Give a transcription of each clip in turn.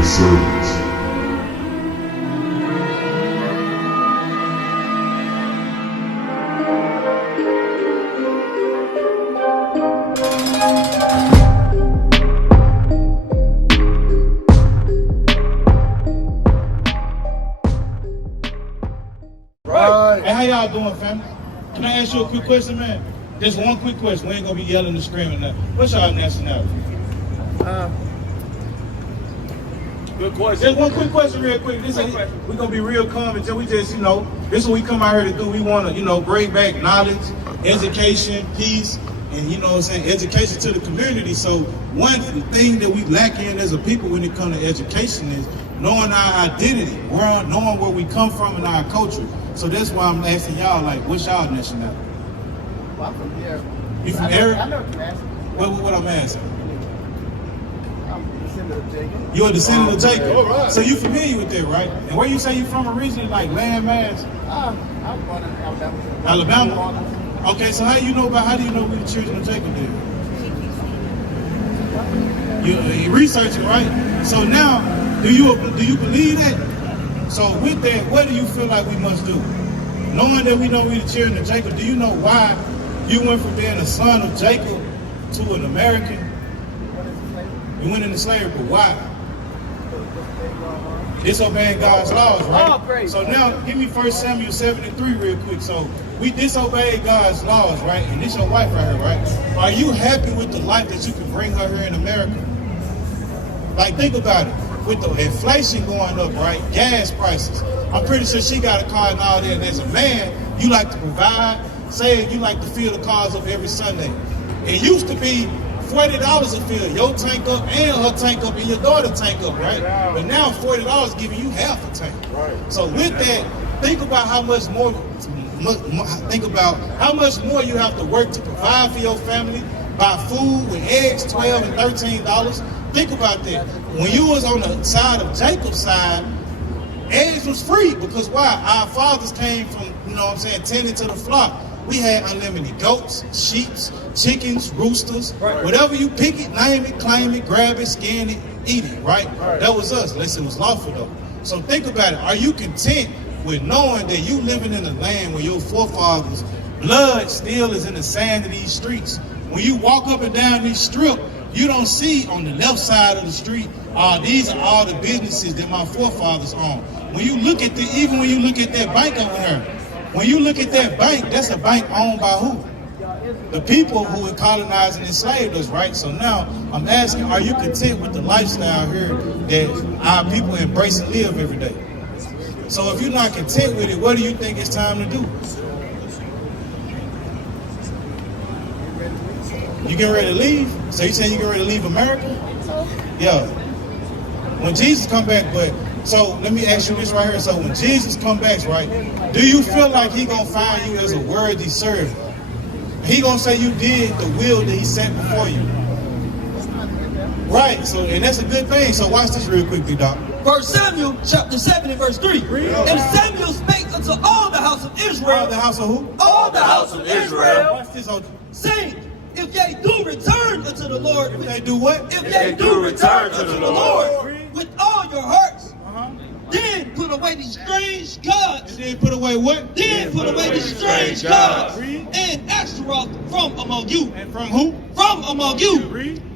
TheServants. Hey, how y'all doing, family? Can I ask you a quick question, man? Just one quick question. We ain't gonna be yelling and screaming now. What's y'all nationality? Good question. Just one quick question, real quick. We're gonna be real calm until we just, this is what we come out here to do. We wanna, bring back knowledge, education, peace, and education to the community. So one thing that we lack in as a people when it comes to education is knowing our identity, knowing where we come from and our culture. So that's why I'm asking y'all, like, what's y'all nationality? Well, I'm from here. You from here? I know what you're asking. What I'm asking? I'm a descendant of Jacob. You're a descendant of Jacob. All right. So you familiar with that, right? And where you say you from originally, like landmass? I'm born in Alabama. Alabama? Okay, so how do you know we the children of Jacob then? You're researching, right? So now, do you believe that? So with that, what do you feel like we must do? Knowing that we know we the children of Jacob, do you know why you went from being a son of Jacob to an American? You went into slavery, but why? Disobeying God's laws, right? Oh, great. So now, give me 1 Samuel 7:3 real quick. So we disobeyed God's laws, right? And this your wife right here, right? Are you happy with the life that you can bring her here in America? Like, think about it. With the inflation going up, right? Gas prices. I'm pretty sure she got a car and all that. And as a man, you like to provide. Say you like to fill the cars up every Sunday. It used to be $40 to fill your tank up and her tank up and your daughter tank up, right? But now $40 giving you half a tank. Right. So with that, think about how much more. Think about how much more you have to work to provide for your family. Buy food with eggs, $12 and $13. Think about that. When you was on the side of Jacob's side, eggs was free because why? Our fathers came from, tending to the flock. We had unlimited goats, sheep, chickens, roosters, whatever you pick it, name it, claim it, grab it, scan it, eat it, right? That was us, unless it was lawful though. So think about it. Are you content with knowing that you living in a land where your forefathers' blood still is in the sand of these streets? When you walk up and down this strip, you don't see on the left side of the street, these are all the businesses that my forefathers owned. When you look at even when you look at that bank over there, when you look at that bank, that's a bank owned by who? The people who had colonized and enslaved us, right? So now I'm asking, are you content with the lifestyle here that our people embrace and live every day? So if you're not content with it, what do you think it's time to do? You getting ready to leave? So you saying you getting ready to leave America? Yeah. When Jesus come back, so let me ask you this right here. So when Jesus come back, right, do you feel like he gonna find you as a worthy servant? He gonna say you did the will that he set before you. Right, so, and that's a good thing. So watch this real quickly, Doc. 1 Samuel chapter 7 and verse 3. And Samuel spake unto all the house of Israel. All the house of who? All the house of Israel. Watch this, OG. Saying, if ye do return unto the Lord. If they do what? If ye do return unto the Lord with all your hearts, then put away these strange gods. And then put away what? Then put away the strange gods and Ashtaroth from among you. And from who? From among you.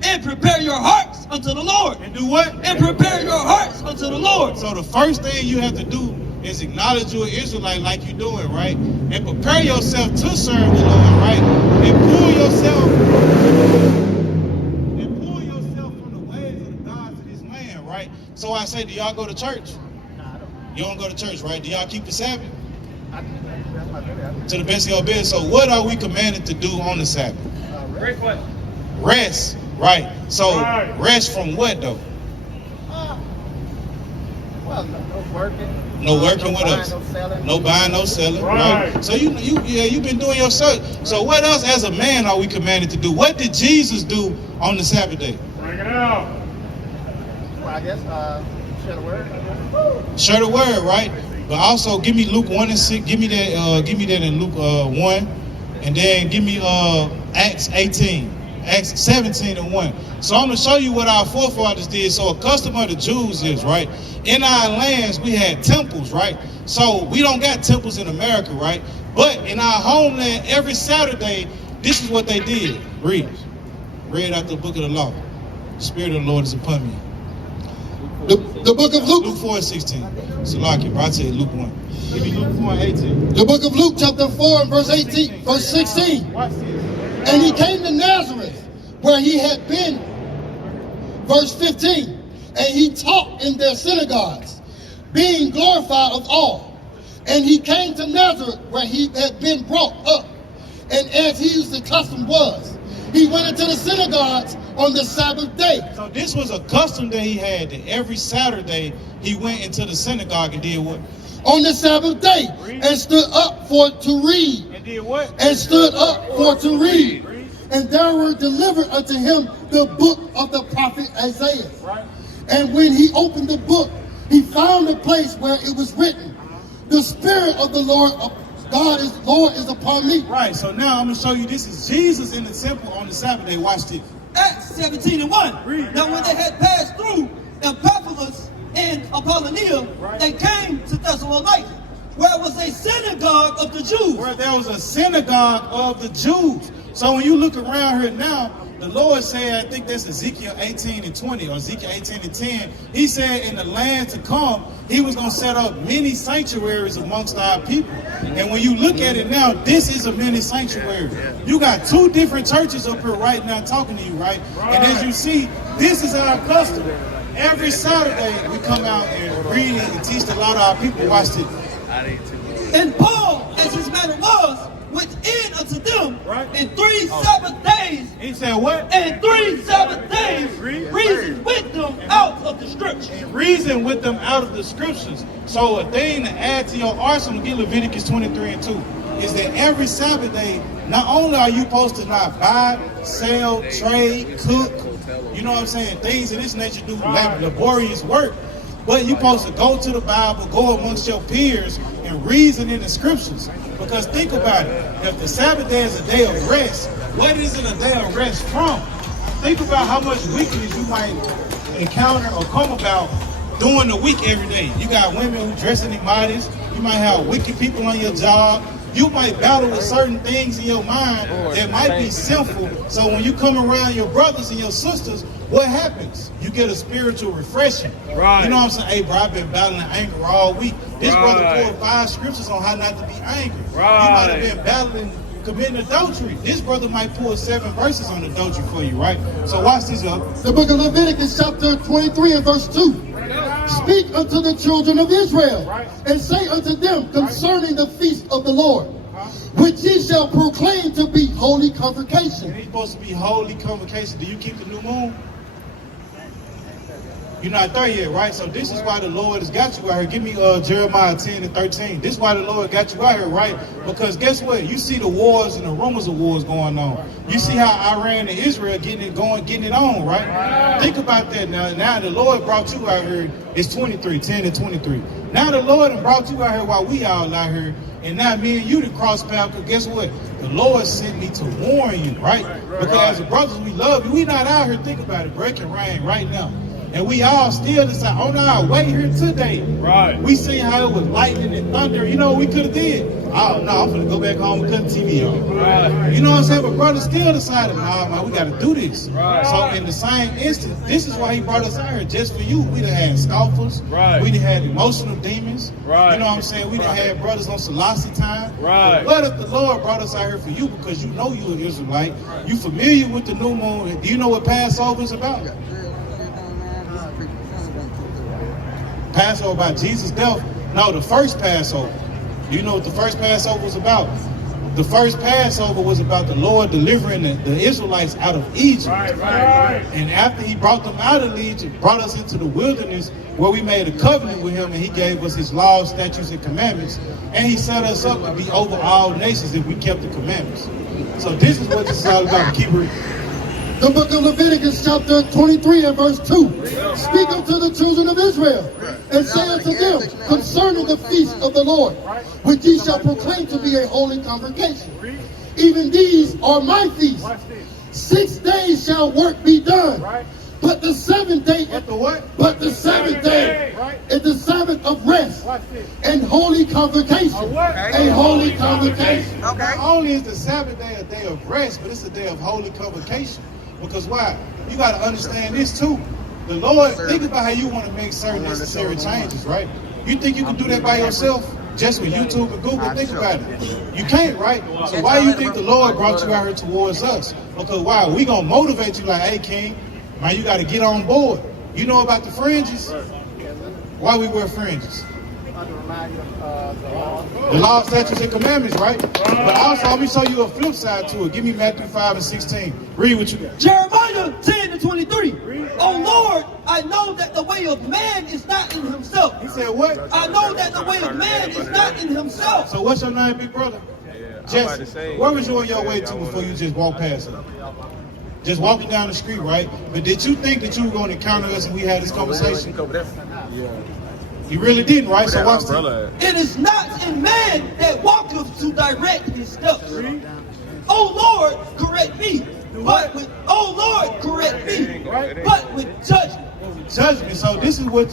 And prepare your hearts unto the Lord. And do what? And prepare your hearts unto the Lord. So the first thing you have to do is acknowledge you're an Israelite like you're doing, right? And prepare yourself to serve the Lord, right? And pull yourself from the ways of the gods of this land, right? So I say, do y'all go to church? You don't go to church, right? Do y'all keep the Sabbath? To the best of your ability. So what are we commanded to do on the Sabbath? Great question. Rest, right? So rest from what though? Well, no working. No working, what else? No buying, no selling, right? So you've been doing your search. So what else as a man are we commanded to do? What did Jesus do on the Sabbath day? Bring it out. Well, I guess share the word. Share the word, right? But also give me Luke 1 and 6. Give me that in Luke 1, and then give me Acts 18. Acts 17 and 1. So I'm going to show you what our forefathers did. So a custom of the Jews is, right? In our lands, we had temples, right? So we don't got temples in America, right? But in our homeland, every Saturday, this is what they did. Read out the book of the law. The Spirit of the Lord is upon me. The book of Luke. Luke 4:16. Salaki, bro, I tell you Luke 1. Give me Luke 4:18. The book of Luke, chapter 4, and verse 18, verse 16. Watch this. And he came to Nazareth, where he had been, verse 15, and he taught in their synagogues, being glorified of all. And he came to Nazareth, where he had been brought up. And as the custom was, he went into the synagogues on the Sabbath day. So this was a custom that he had, that every Saturday he went into the synagogue and did what? On the Sabbath day, and stood up for to read. And did what? And stood up for to read. And there were delivered unto him the book of the prophet Isaiah. Right. And when he opened the book, he found a place where it was written, the Spirit of the Lord is upon me. Right, so now I'm going to show you, this is Jesus in the temple on the Sabbath day. Watch this. Acts 17 and 1. Now when they had passed through Amphipolis and Apollonia, they came to Thessalonica, where was a synagogue of the Jews. Where there was a synagogue of the Jews. So when you look around here now, the Lord said, I think that's Ezekiel 18 and 20, or Ezekiel 18 and 10. He said in the land to come, he was going to set up many sanctuaries amongst our people. And when you look at it now, this is a mini sanctuary. You got two different churches up here right now talking to you, right? And as you see, this is our custom. Every Saturday, we come out and read and teach a lot of our people. Watch this. And Paul, as his manner was, went in unto them in 3 Sabbath days. He said what? And 3 Sabbath days reasoned with them out of the scriptures. Reason with them out of the scriptures. So a thing to add to your arsenal, get Leviticus 23 and 2, is that every Sabbath day, not only are you supposed to not buy, sell, trade, cook, you know what I'm saying, things of this nature, do laborious work, but you're supposed to go to the Bible, go amongst your peers, and reason in the scriptures. Because think about it, if the Sabbath day is a day of rest, what is it a day of rest from? Think about how much wickedness you might encounter or come about during the week every day. You got women who dressing immodest, you might have wicked people on your job, you might battle with certain things in your mind that might be sinful. So when you come around your brothers and your sisters, what happens? You get a spiritual refreshing. Right. You know what I'm saying? Hey, bro, I've been battling anger all week. This brother pulled 5 scriptures on how not to be angry. Right. You might have been battling committing adultery. This brother might pull 7 verses on adultery for you, right? So watch this up. The book of Leviticus, chapter 23 and verse 2. Speak unto the children of Israel, and say unto them concerning the feast of the Lord, which ye shall proclaim to be holy convocation. And it's supposed to be holy convocation. Do you keep the new moon? You're not there yet, right? So this is why the Lord has got you out here. Give me Jeremiah 10 and 13. This is why the Lord got you out here, right? Because guess what? You see the wars and the rumors of wars going on. You see how Iran and Israel getting it on, right? Think about that now. Now the Lord brought you out here. It's 23, 10 and 23. Now the Lord has brought you out here while we all out here. And now me and you to cross paths, because guess what? The Lord sent me to warn you, right? Because as brothers, we love you. We not out here, think about it, breaking rain right now. And we all still decide, on our way here today. Right. We see how it was lightning and thunder. You know what we could have did? Oh, no, I'm going to go back home and cut the TV on. Right. You know what I'm saying? But brothers still decided, nah, man, we got to do this. Right. So in the same instant, this is why he brought us out here, just for you. We done had scoffers. Right. We done had emotional demons. Right. You know what I'm saying? We done had brothers on Selassie time. Right. But if the Lord brought us out here for you because you know you're an Israelite, you familiar with the new moon, do you know what Passover is about? Passover about Jesus' death? No, the first Passover. Do you know what the first Passover was about? The first Passover was about the Lord delivering the Israelites out of Egypt. Right. And after he brought them out of Egypt, brought us into the wilderness where we made a covenant with him, and he gave us his laws, statutes, and commandments. And he set us up to be over all nations if we kept the commandments. So this is what this is all about. Keep reading. The book of Leviticus, chapter 23 and verse 2. Speak unto the children of Israel, and say unto them concerning the feast of the Lord, which ye shall proclaim to be a holy convocation. Even these are my feasts. 6 days shall work be done. Right. But the seventh day, But the what? but the seventh day Right. is the Sabbath of rest Watch this. and holy convocation. A what? A holy convocation. Not only is the Sabbath day a day of rest, but it's a day of holy convocation. Because why? You got to understand this too. The Lord, think about how you want to make certain necessary changes, right? You think you can do that by yourself? Just with YouTube and Google? Think about it. You can't, right? So why do you think the Lord brought you out here towards us? Because why? We going to motivate you like, hey, King, man, you got to get on board. You know about the fringes? Why we wear fringes? The law, statutes, and commandments, right? But also, let me show you a flip side to it. Give me Matthew 5 and 16. Read what you got. Jeremiah 10 and 23. Oh Lord, I know that the way of man is not in himself. He said what? I know that the way of man is not in himself. So what's your name, big brother? Jesse. Where was you on your way to before you just walked past it? Just walking down the street, right? But did you think that you were going to encounter us and we had this conversation? You really didn't, right? So watch this. It is not in man that walketh to direct his steps. Oh Lord, correct me. But with judgment. Judgment. So this is what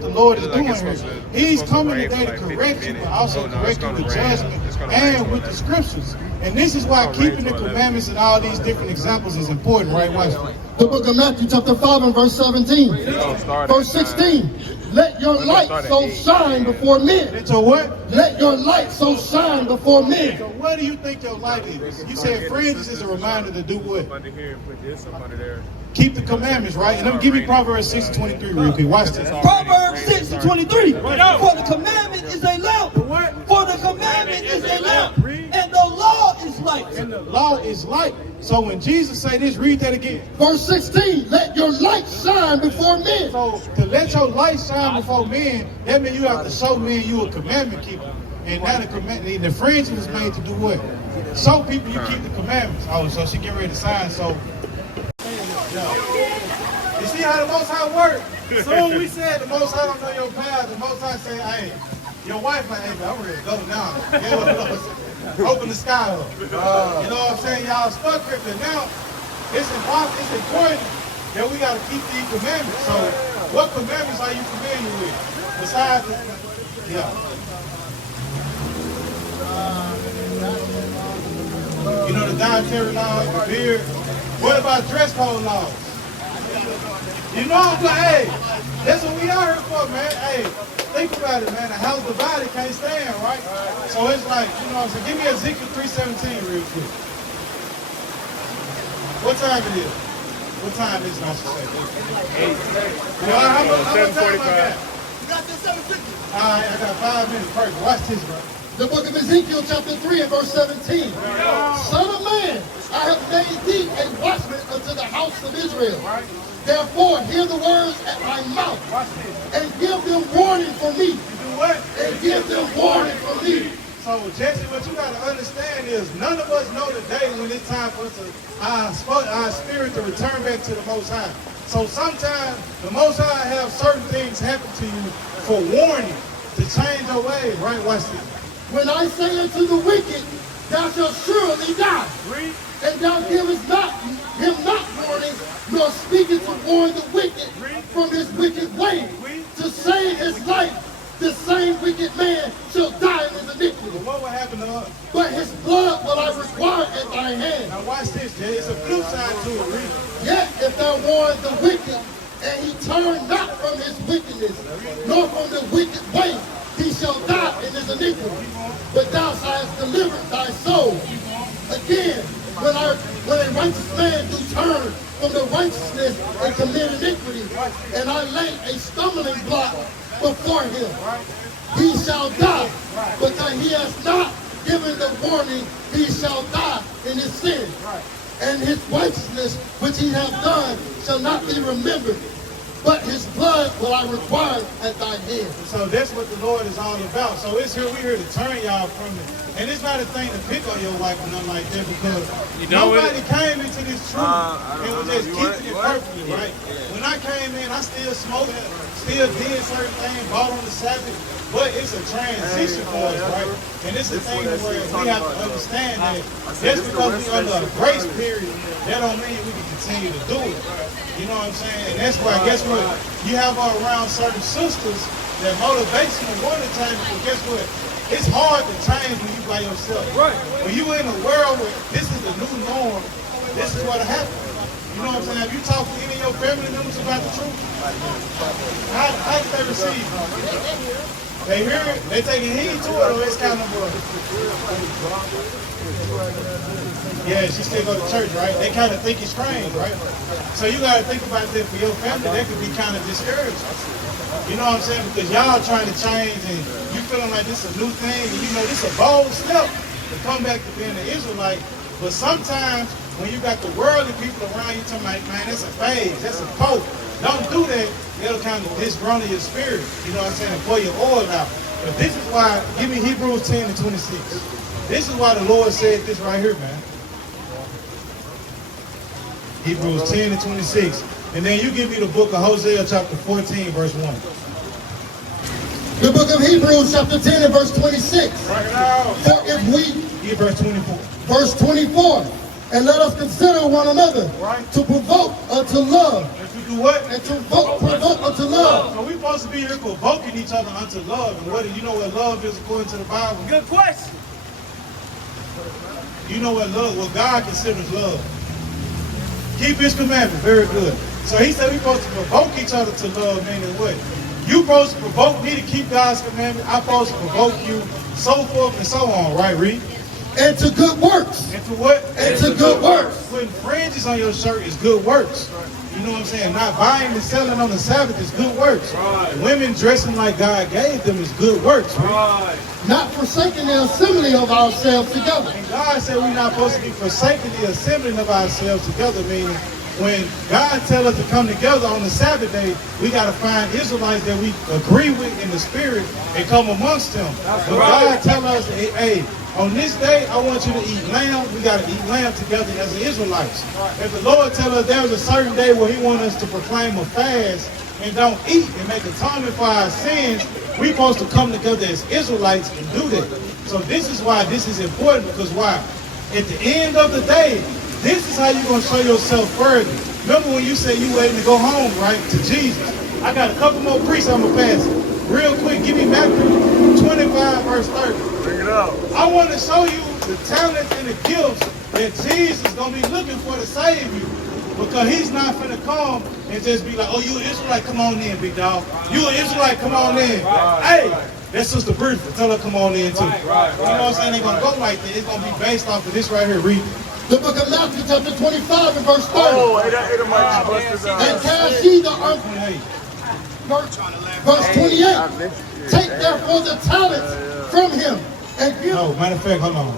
the Lord is doing here. He's coming today to correct you, but also correct you with judgment and with the scriptures. And this is why keeping the commandments and all these different examples is important, right? Watch. The book of Matthew chapter 5 and verse 17. Verse 16. Let your light so shine before men. Let your what? Let your light so shine before men. So what do you think your light is? You said fringes is a reminder to do what? Keep the commandments, right? And let me give you Proverbs 6 and 23 real quick. Watch this. Proverbs 6 and 23. For the commandment is a lamp. For the commandment is a lamp. And the law is light. And the law is light. So when Jesus say this, read that again. Verse 16. Let your light shine before men. So to let your light shine before men, that means you have to show men you a commandment keeper. And not a commandment. The fringe is made to do what? Show people you keep the commandments. Oh, so she get ready to sign. So you see how the Most High work? Soon we said the Most High don't know your path. The Most High say, hey, your wife like, hey, I'm ready to go now. Open the sky up. You know what I'm saying? Y'all stuck with it. Now, it's important that we got to keep these commandments. So, what commandments are you familiar with? Besides, you know, the dietary laws, the beard. What about dress code laws? You know, but hey, that's what we are here for, man. Hey, think about it, man. The house divided can't stand, right? So it's like, you know what I'm saying? Give me Ezekiel 3:17 real quick. What time it is? What time is it, I should say? How much time I got? You got this 750. All right, I got 5 minutes. Perfect. Watch this, bro. The book of Ezekiel chapter 3 and verse 17. Son of man, I have made thee a watchman unto the house of Israel. Therefore, hear the words at my mouth and give them warning for me. You do what? And give them warning for me. So, Jesse, what you got to understand is none of us know the day when it's time for us to, our spirit to return back to the Most High. So sometimes the Most High have certain things happen to you for warning, to change your ways, right? Watch this. When I say unto the wicked, thou shalt surely die. And thou givest him not warning, nor speaketh to warn the wicked from his wicked way. To save his life, the same wicked man shall die in his iniquity. But what will happen to us? But his blood will I require at thy hand. Now watch this, Jay. It's a flip side to it, read. Yet if thou warn the wicked, and he turn not from his wickedness, nor from the wicked way, he shall die in his iniquity. But thou hast delivered thy soul. Again, when a righteous man do turn from the righteousness and commit iniquity, and I lay a stumbling block before him, he shall die. Because he has not given the warning, he shall die in his sin. And his righteousness which he hath done shall not be remembered. But his blood will I require at thy hand. So that's what the Lord is all about. So it's here, we're here to turn y'all from it. And it's not a thing to pick on your wife or nothing like that, because nobody came into this truth and was just keeping it perfectly, right? When I came in, I still smoked, still did certain things, bought on the Sabbath. But it's a transition for us, right? And it's the thing where we have to understand that just because we under a grace period, that don't mean we can continue to do it. You know what I'm saying? And that's why, guess what? You have around certain sisters that motivation and want to change, but guess what? It's hard to change when you by yourself. Right. When you in a world where this is the new norm, this is what'll happen. You know what I'm saying? Have you talked to any of your family members about the truth? How did they receive it? They hear it, they taking heed to it, or it's kind of yeah, she still go to church, right? They kind of think it's strange, right? So you got to think about that for your family. That could be kind of discouraging. You know what I'm saying? Because y'all trying to change and you feeling like this is a new thing, and you know this is a bold step to come back to being an Israelite. But sometimes when you got the worldly people around you talking like, man, that's a phase, that's a pope. Don't do that. It'll kind of disgruntle your spirit. You know what I'm saying? And pour your oil out. But this is why, give me Hebrews 10 and 26. This is why the Lord said this right here, man. Hebrews 10 and 26. And then you give me the book of Hosea chapter 14, verse 1. The book of Hebrews chapter 10 and verse 26. For if we, verse 24. Verse 24. And let us consider one another to provoke unto love. And to do what? And to provoke unto love. So we're supposed to be here provoking each other unto love. And what do you know what love is according to the Bible? Good question. You know what God considers love. Keep his commandments. Very good. So he said we're supposed to provoke each other to love, meaning what? You supposed to provoke me to keep God's commandments. I'm supposed to provoke you, so forth and so on, right, Reed? And to good works. And to what? And to good works. Putting fringes on your shirt is good works. You know what I'm saying? Not buying and selling on the Sabbath is good works. Right. Women dressing like God gave them is good works. Right? Not forsaking the assembly of ourselves together. And God said we're not supposed to be forsaking the assembling of ourselves together, meaning when God tells us to come together on the Sabbath day, we got to find Israelites that we agree with in the spirit and come amongst them. When God tells us, hey, on this day, I want you to eat lamb. We got to eat lamb together as the Israelites. If the Lord tells us there's a certain day where he wants us to proclaim a fast and don't eat and make atonement for our sins, we're supposed to come together as Israelites and do that. So this is why this is important, because why? At the end of the day, this is how you're going to show yourself worthy. Remember when you say you waiting to go home, right, to Jesus? I got a couple more priests I'm going to pass it. Real quick, give me Matthew 25, verse 30. Bring it out. I want to show you the talents and the gifts that Jesus is going to be looking for to save you. Because he's not going to come and just be like, oh, you an Israelite? Come on in, big dog. You an Israelite? Come on in. Hey, that's Sister Briefly. Tell her come on in, too. You know what I'm saying? They're going to go like that. It's going to be based off of this right here. Read. The book of Matthew chapter 25 and verse 30. Oh, it might be busted out. And cast ye the verse 28. Take therefore the talents from him and give. No, matter of fact, hold on.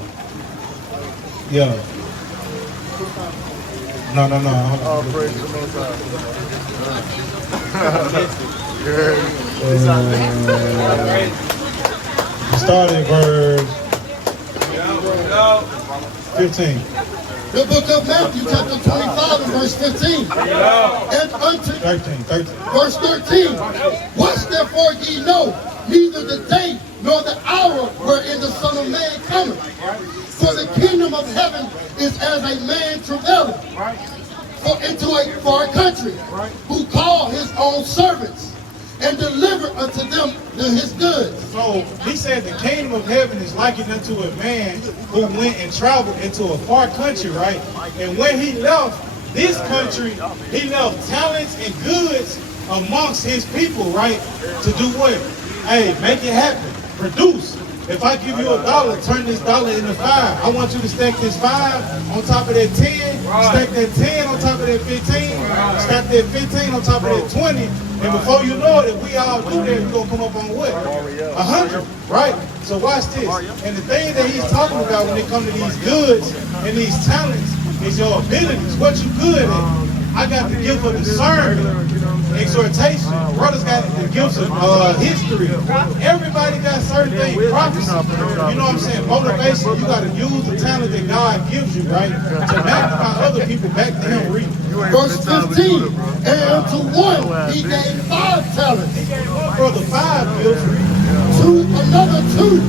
Yeah. No. Oh, praise the Most High. Start at verse 15. The book of Matthew chapter 25 and verse 15. And unto 13. verse 13. Watch therefore ye know neither the day nor the hour wherein the Son of Man cometh. For the kingdom of heaven is as a man travailing for a country, who called his own servants and delivered unto them his goods. So he said the kingdom of heaven is likened unto a man who went and traveled into a far country, right? And when he left this country, he left talents and goods amongst his people, right? To do what? Hey, make it happen. Produce. If I give you $1, turn this dollar into 5. I want you to stack this 5 on top of that 10, stack that 10 on top of that 15, stack that 15 on top of that 20, and before you know it, if we all do that, we're going to come up on what? 100, right? So watch this. And the thing that he's talking about when it comes to these goods and these talents is your abilities, what you good at. I got the gift of discernment, exhortation. Brothers got the gifts of history. Everybody got certain things. Prophecy. You know what I'm saying? Motivation. You got to use the talent that God gives you, right? To magnify other people back to him reading. Verse 15. And unto one he gave 5 talents. He gave one brother 5 gifts. 2 another 2,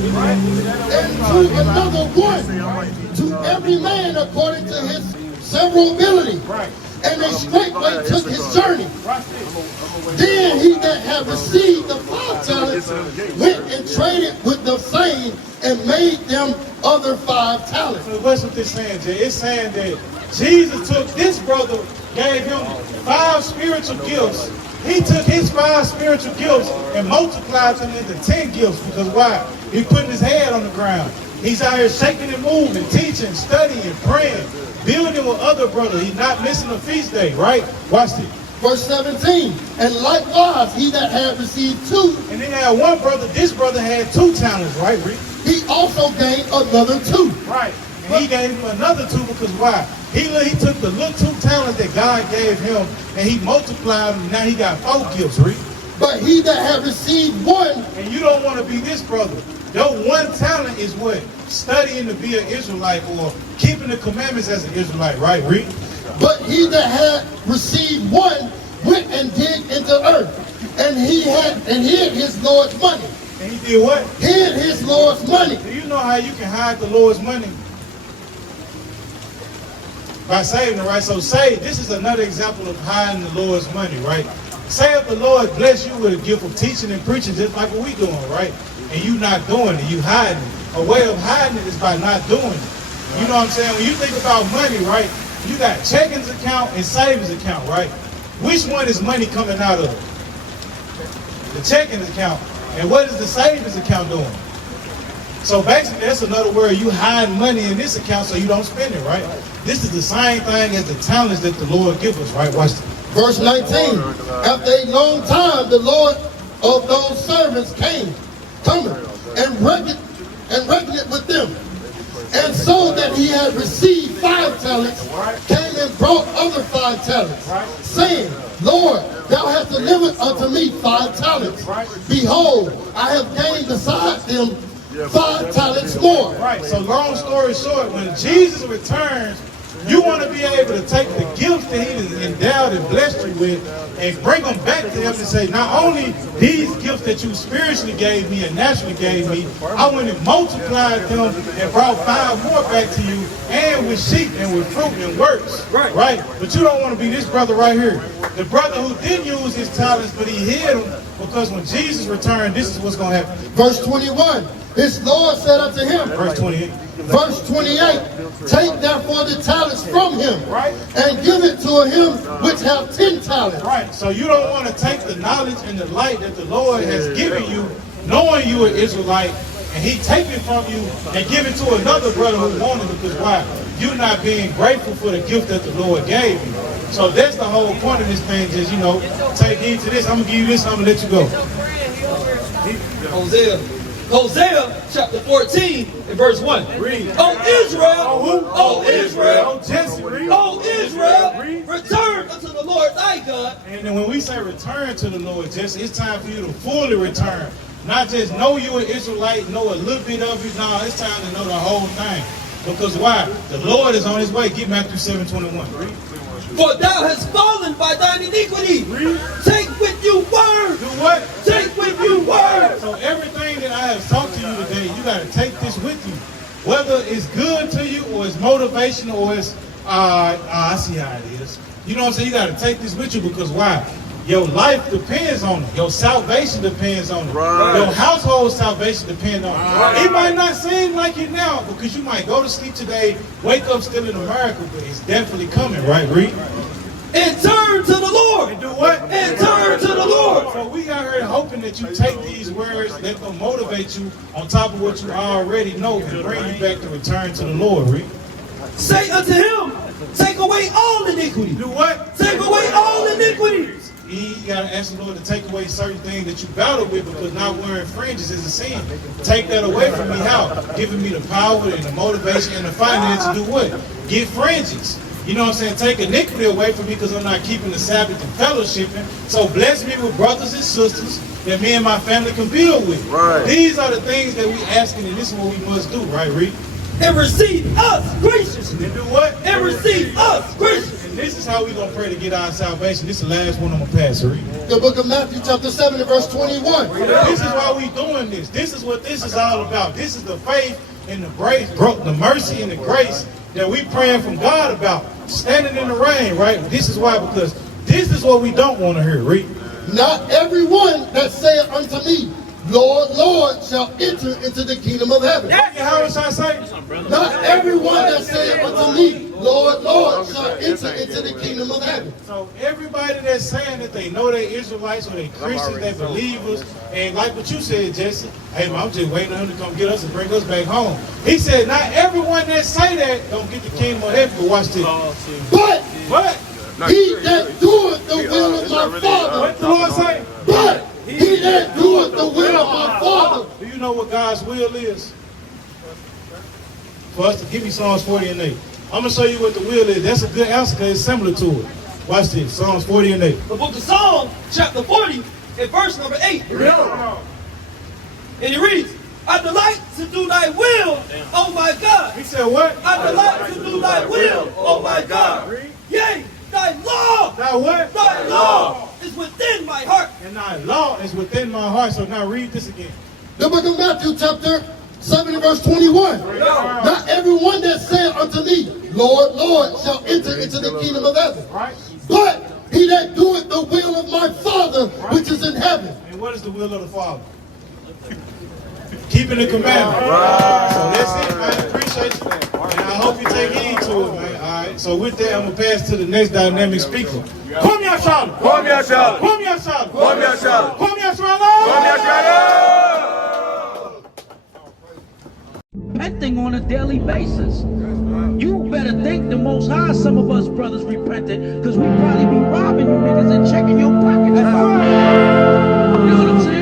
and to another 1, to every man according to his several ability. And they straightway took his journey. Then he that had received the 5 talents went and traded with the same and made them other 5 talents. So what's what this saying, Jay? It's saying that Jesus took this brother, gave him 5 spiritual gifts. He took his 5 spiritual gifts and multiplied them into 10 gifts. Because why? He putting his head on the ground. He's out here shaking and moving, teaching, studying, praying, building with other brothers. He's not missing a feast day, right? Watch this. Verse 17, and likewise he that had received 2, And then had one brother, this brother had 2 talents, right, Rick? he also gained another 2. Right. And he gave him another 2 because why? He took the little 2 talents that God gave him and he multiplied them. Now he got 4 gifts, Rick. But he that had received 1, And you don't want to be this brother. Your 1 talent is what? Studying to be an Israelite or keeping the commandments as an Israelite, right, Rick? but he that had received 1 went and digged into earth, and hid his Lord's money. And he did what? Hid his Lord's money. Do you know how you can hide the Lord's money? By saving it, right? So say, this is another example of hiding the Lord's money, right? Say if the Lord bless you with a gift of teaching and preaching, just like what we doing, right? And you not doing it, you hiding it. A way of hiding it is by not doing it. You know what I'm saying? When you think about money, right? You got checkings account and savings account, right? Which one is money coming out of? The checking account. And what is the savings account doing? So basically, that's another word. You hide money in this account so you don't spend it, right? This is the same thing as the talents that the Lord gives us, right? Watch this. Verse 19, after a long time the Lord of those servants coming, and reckoned it with them. And so that he had received 5 talents, came and brought other 5 talents, saying, Lord, thou hast delivered unto me 5 talents. Behold, I have gained besides them 5 talents more. Right, so long story short, when Jesus returns, you want to be able to take the gifts that he has endowed and blessed you with and bring them back to him and say, not only these gifts that you spiritually gave me and naturally gave me, I went and multiplied them and brought 5 more back to you, and with sheep and with fruit and works. Right? But you don't want to be this brother right here. The brother who didn't use his talents, but he hid them, because when Jesus returned, this is what's going to happen. Verse 21, his Lord said unto him, Verse 28. Verse 28, take therefore the talents from him, and give it to him which have 10 talents. Right, so you don't want to take the knowledge and the light that the Lord has given you, knowing you are Israelite, and he take it from you and give it to another brother who wanted it, because why? You're not being grateful for the gift that the Lord gave you. So that's the whole point of this thing, is, take heed to this, I'm going to give you this, I'm going to let you go. Hosea chapter 14 and verse 1. Read. O Israel, Oh, Israel, Jesse, read. O Israel, return unto the Lord thy God. And then when we say return to the Lord, Jesse, it's time for you to fully return. Not just know you an Israelite, know a little bit of it. No, it's time to know the whole thing. Because why? The Lord is on his way. Get Matthew 7:21. Read. For thou hast fallen by thine iniquity. Read. Take with you word. Do what? Take with you word. So everything that I have taught to you today, you got to take this with you. Whether it's good to you or it's motivational or it's, I see how it is. You know what I'm saying? You got to take this with you, because why? Your life depends on it. Your salvation depends on it. Right. Your household salvation depends on it. Right. It might not seem like it now, because you might go to sleep today, wake up still in America, but it's definitely coming, right, Reed? And turn to the Lord. And do what? And turn to the Lord. So we got here hoping that you take these words, let them motivate you on top of what you already know, and bring you back to return to the Lord, Reed. Say unto him, take away all iniquity. Do what? Take away all iniquity. You got to ask the Lord to take away certain things that you battle with, because not wearing fringes is a sin. Take that away from me. How? Giving me the power and the motivation and the finance to do what? Get fringes. You know what I'm saying? Take iniquity away from me, because I'm not keeping the Sabbath and fellowshipping. So bless me with brothers and sisters that me and my family can build with. Right. These are the things that we asking, and this is what we must do, right, Reed? And receive us graciously. And do what? And receive us graciously. And this is is how we gonna pray to get our salvation. This is the last one I'm gonna pass. Read. The book of Matthew chapter 7 and verse 21. This is why we doing this. This is what this is all about. This is the faith and the grace, the mercy and the grace that we praying from God about. Standing in the rain, right? This is why, because this is what we don't want to hear. Read. Not everyone that saith unto me, Lord, Lord, shall enter into the kingdom of heaven. How was I say? Not everyone that saith unto me, Lord, Lord, shall enter into the kingdom of heaven. So everybody that's saying that they know they Israelites or they Christians, they believers, and like what you said, Jesse, hey man, I'm just waiting on him to come get us and bring us back home. He said, not everyone that say that don't get the kingdom of heaven, but watch this. But he that doeth the Yeah, will of it's my not really, Father, What the Lord say? but he that doeth the will of my Father. Do you know what God's will is? For us to give me Psalms 40 and 8. I'm going to show you what the will is. That's a good answer because it's similar to it. Watch this, Psalms 40 and 8. The book of Psalms, chapter 40, and verse number 8. And it reads, I delight to do thy will, oh my God. He said what? I delight to do thy will, oh my God. Yea, thy law, Now what? thy law is within my heart. And thy law is within my heart. So now read this again. The book of Matthew chapter 7 and verse 21. Not everyone that saith unto me, Lord, Lord, shall enter into the kingdom of heaven. Right? But he that doeth the will of my Father which is in heaven. And what is the will of the Father? Keeping the commandment. So that's it, man. Appreciate you. And I hope you take heed to it, man. All right. So with that, I'm going to pass to the next dynamic speaker. Come here, Shalam. Come here, Shalam. Come here, Shalam. Come here, Shalam. Come here, Shalam. Come here, Shalam. Repenting on a daily basis. You better thank the Most High some of us brothers repented, because we probably be robbing you niggas and checking your pockets. You know what I'm saying?